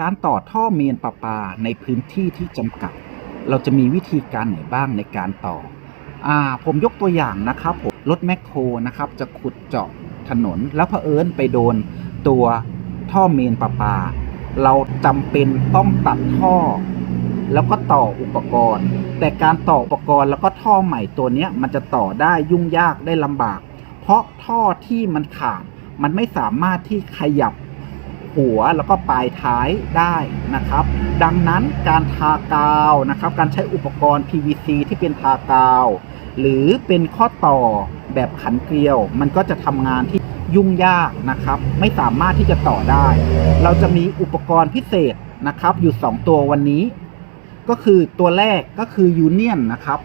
การต่อท่อเมนประปาในพื้นที่ที่จำกัด เราจะมีวิธีการไหนบ้างในการต่ออ่าผมยกตัวอย่างนะครับผมรถแมคโครนะครับจะขุดเจาะถนน แล้วเผอิญไปโดนตัวท่อเมนประปา เราจำเป็นต้องตัดท่อ แล้วก็ต่ออุปกรณ์ แต่การต่ออุปกรณ์แล้วก็ท่อใหม่ตัวนี้มันจะต่อได้ยุ่งยากได้ลำบาก เพราะท่อที่มันขาดมันไม่สามารถที่ขยับ หัวแล้วก็ปลายท้ายได้นะครับ ดังนั้นการทากาวนะครับ การใช้อุปกรณ์ PVC ที่เป็นทากาว หรือเป็นข้อต่อแบบขันเกลียว มันก็จะทำงานที่ยุ่งยากนะครับ ไม่สามารถที่จะต่อได้ เราจะมีอุปกรณ์พิเศษนะครับ อยู่ 2 ตัววันนี้ ก็คือตัวแรกก็คือยูเนียนนะครับ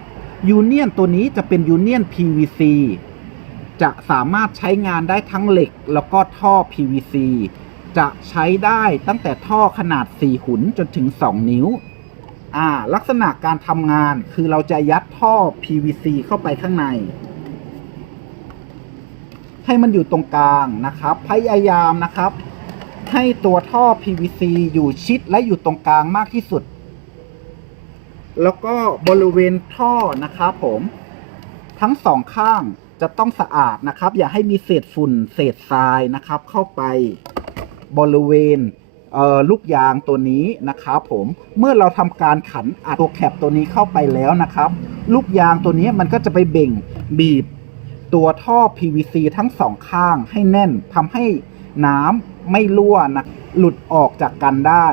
ยูเนียนตัวนี้จะเป็นยูเนียน PVC จะสามารถใช้งานได้ทั้งเหล็กแล้วก็ท่อ PVC จะใช้ได้ตั้งแต่ท่อขนาด 4 หุนจนถึง 2 นิ้ว อ่า ลักษณะการทำงานคือเราจะยัดท่อ PVC เข้าไปข้างใน ให้มันอยู่ตรงกลางนะครับ พยายามนะครับ ให้ตัวท่อ PVC อยู่ชิดและอยู่ตรงกลางมากที่สุด แล้วก็บริเวณท่อนะครับผม ทั้งสองข้างจะต้องสะอาดนะครับ อย่าให้มีเศษฝุ่นเศษทรายนะครับเข้าไป บริเวณเลูกยางตัวนี้นะครับผมเมื่อเราทำการขันอัดตัวแคปตัวนี้เข้าไปแล้วนะครับ ลูกยางตัวนี้มันก็จะไปเบ่งบีบตัวท่อ PVC ทั้งสองข้างให้แน่นทำให้น้ำไม่รั่วนะหลุดออกจากกันได้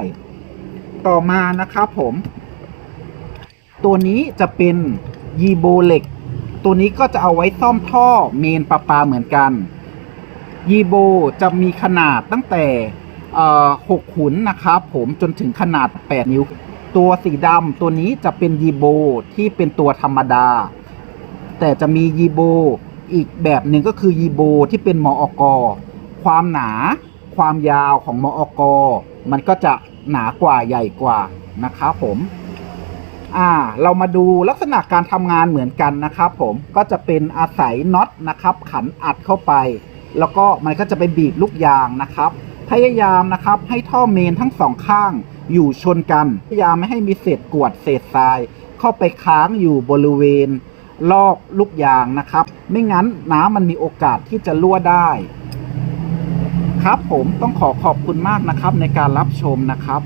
ต่อมานะครับผม ตัวนี้จะเป็นยีโบเหล็กตัวนี้ก็จะเอาไว้ซ่อมท่อเมนประปาเหมือนกัน ยีโบจะมีขนาดตั้งแต่6ขุนนะครับผมจนถึงขนาด 8 นิ้ว ตัวสีดำตัวนี้จะเป็นยีโบที่เป็นตัวธรรมดา แต่จะมียีโบอีกแบบหนึ่งก็คือยีโบที่เป็นมออกอความหนาความยาวของมออกอมันก็จะหนากว่าใหญ่กว่านะครับผมอ่าเรามาดูลักษณะการทำงานเหมือนกันนะครับผมก็จะเป็นอาศัยน็อตนะครับขันอัดเข้าไป แล้วก็มันก็จะไปบีบลูกยางนะครับ พยายามนะครับให้ท่อเมนทั้งสองข้างอยู่ชนกัน พยายามไม่ให้มีเศษกวดเศษทราย เข้าไปค้างอยู่บริเวณ รอบลูกยางนะครับ ไม่งั้นน้ำมันมีโอกาสที่จะรั่วได้ ครับผมต้องขอขอบคุณมากนะครับในการรับชมนะครับ